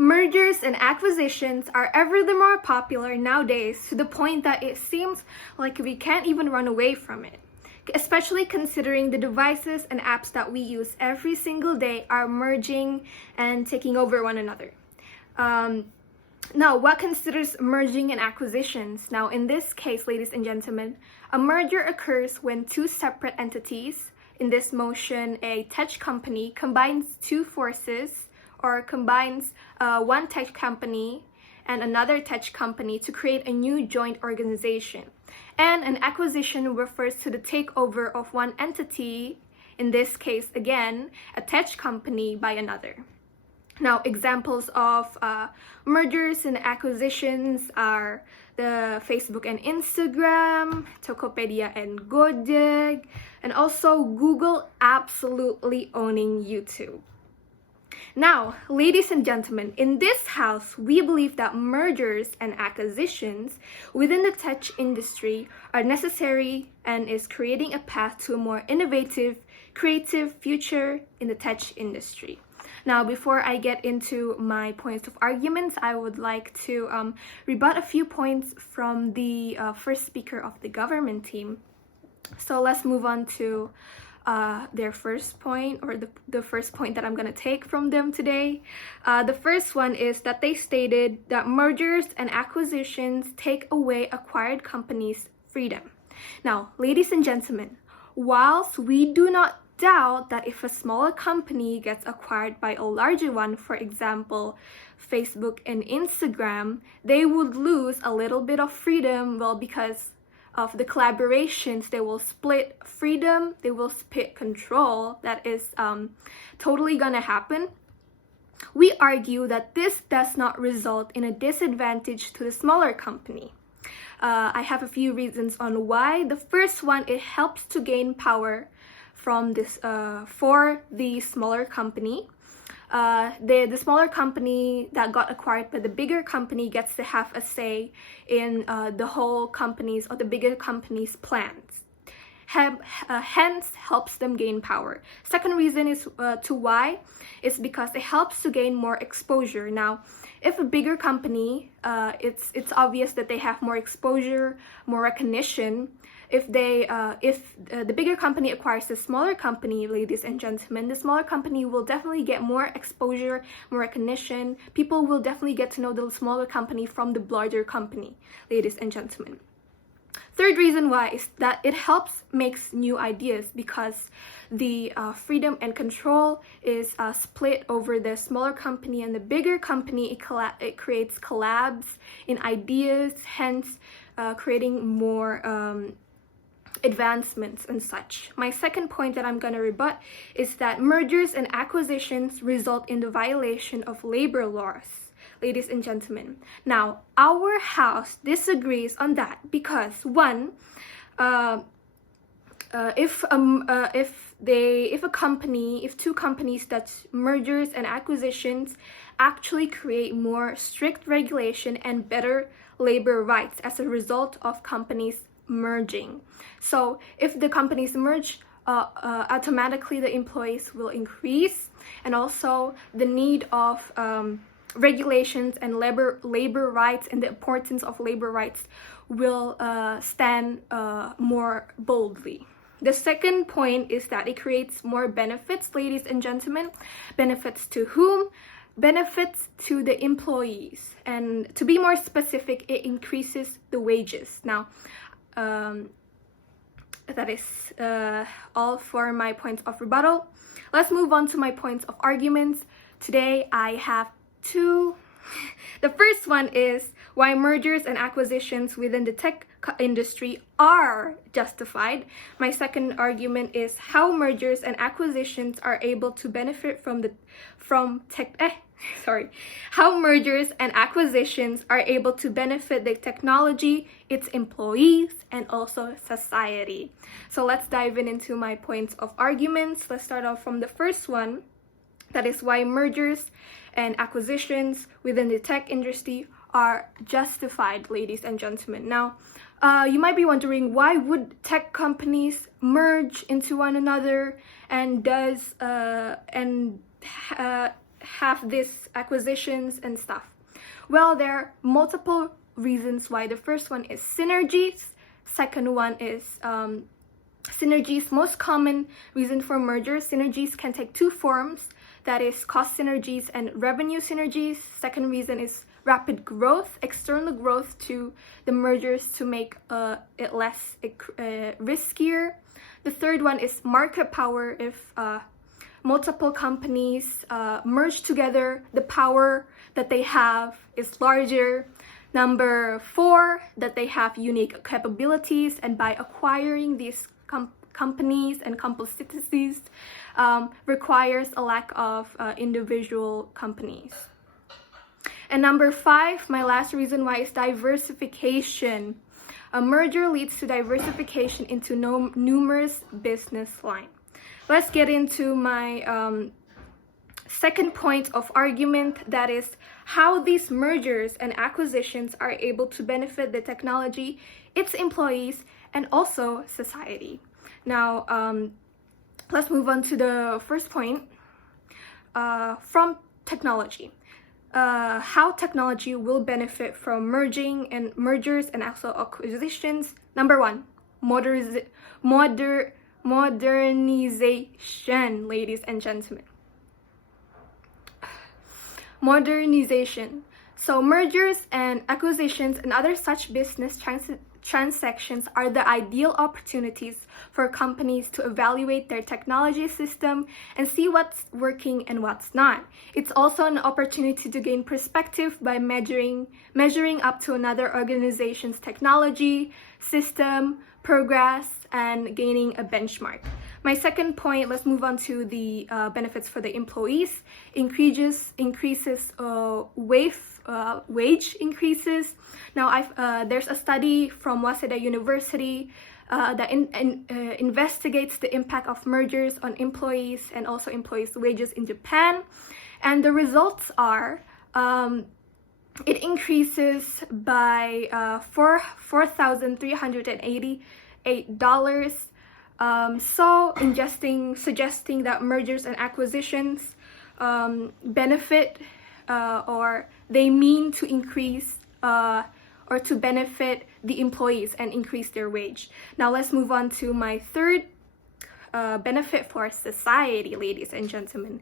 Mergers and acquisitions are ever the more popular nowadays, to the point that it seems like we can't even run away from it. Especially considering the devices and apps that we use every single day are merging and taking over one another. Now, what considers merging and acquisitions? Now, in this case, ladies and gentlemen, a merger occurs when two separate entities, in this motion a tech company, combines two forces or combines one tech company and another tech company to create a new joint organization. And an acquisition refers to the takeover of one entity, in this case again, a tech company, by another. Now, examples of mergers and acquisitions are the Facebook and Instagram, Tokopedia and Gojek, and also Google absolutely owning YouTube. Now, ladies and gentlemen, in this house, we believe that mergers and acquisitions within the tech industry are necessary and is creating a path to a more innovative, creative future in the tech industry. Now, before I get into my points of arguments, I would like to rebut a few points from the first speaker of the government team. So let's move on to their first point, or the first point that I'm going to take from them today. The first one is that they stated that mergers and acquisitions take away acquired companies' freedom. Now, ladies and gentlemen, whilst we do not doubt that if a smaller company gets acquired by a larger one, for example, Facebook and Instagram, they would lose a little bit of freedom, well, because of the collaborations, they will split freedom, they will split control. That is totally gonna happen. We argue that this does not result in a disadvantage to the smaller company. I have a few reasons on why. The first one, it helps to gain power from this for the smaller company. The smaller company that got acquired by the bigger company gets to have a say in the whole company's or the bigger company's plans. Hence helps them gain power. Second reason is to why is because it helps to gain more exposure. Now, if a bigger company, it's obvious that they have more exposure, more recognition. If the bigger company acquires the smaller company, ladies and gentlemen, the smaller company will definitely get more exposure, more recognition. People will definitely get to know the smaller company from the larger company, ladies and gentlemen. Third reason why is that it helps makes new ideas, because the freedom and control is split over the smaller company and the bigger company. It creates collabs in ideas, hence creating more advancements and such. My second point that I'm going to rebut is that mergers and acquisitions result in the violation of labor laws, ladies and gentlemen. Now, our house disagrees on that because, one, if two companies that mergers and acquisitions actually create more strict regulation and better labor rights as a result of companies merging. So if the companies merge, automatically the employees will increase, and also the need of regulations and labor rights and the importance of labor rights will stand more boldly. The second point is that it creates more benefits, ladies and gentlemen. Benefits to whom? Benefits to the employees. And to be more specific, it increases the wages. Now, that is all for my points of rebuttal. Let's move on to my points of arguments. Today I have two. The first one is why mergers and acquisitions within the tech industry are justified. My second argument is how mergers and acquisitions are able to benefit how mergers and acquisitions are able to benefit the technology, its employees, and also society. So let's dive into my points of arguments. Let's start off from the first one. That is why mergers and acquisitions within the tech industry are justified, ladies and gentlemen. Now, you might be wondering, why would tech companies merge into one another, and have these acquisitions and stuff? Well, there are multiple reasons why. The first one is synergies. Second one is synergies. Most common reason for mergers. Synergies can take two forms. That is cost synergies and revenue synergies. Second reason is rapid growth, external growth to the mergers to make it less riskier. The third one is market power. If multiple companies merge together, the power that they have is larger. Number 4, that they have unique capabilities, and by acquiring these companies and composites requires a lack of individual companies. And number 5, my last reason why, is diversification. A merger leads to diversification into numerous business lines. Let's get into my second point of argument, that is how these mergers and acquisitions are able to benefit the technology, its employees, and also society. Now, let's move on to the first point, from technology. How technology will benefit from mergers and also acquisitions. Number 1, modernization, ladies and gentlemen. Modernization. So mergers and acquisitions and other such business transactions are the ideal opportunities for companies to evaluate their technology system and see what's working and what's not. It's also an opportunity to gain perspective by measuring up to another organization's technology, system, progress, and gaining a benchmark. My second point, let's move on to the benefits for the employees. Increases wage increases. Now, there's a study from Waseda University that investigates the impact of mergers on employees and also employees' wages in Japan. And the results are it increases by $4,388. Suggesting that mergers and acquisitions benefit or they mean to increase or to benefit the employees and increase their wage. Now let's move on to my third benefit for society, ladies and gentlemen.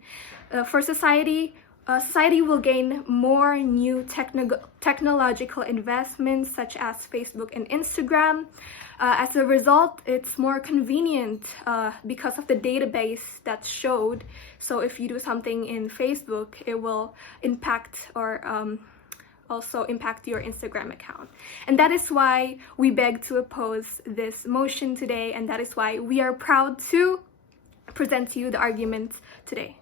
For society, society will gain more new technological investments such as Facebook and Instagram. As a result, it's more convenient because of the database that's showed. So if you do something in Facebook, it will impact or also impact your Instagram account. And that is why we beg to oppose this motion today, and that is why we are proud to present to you the argument today.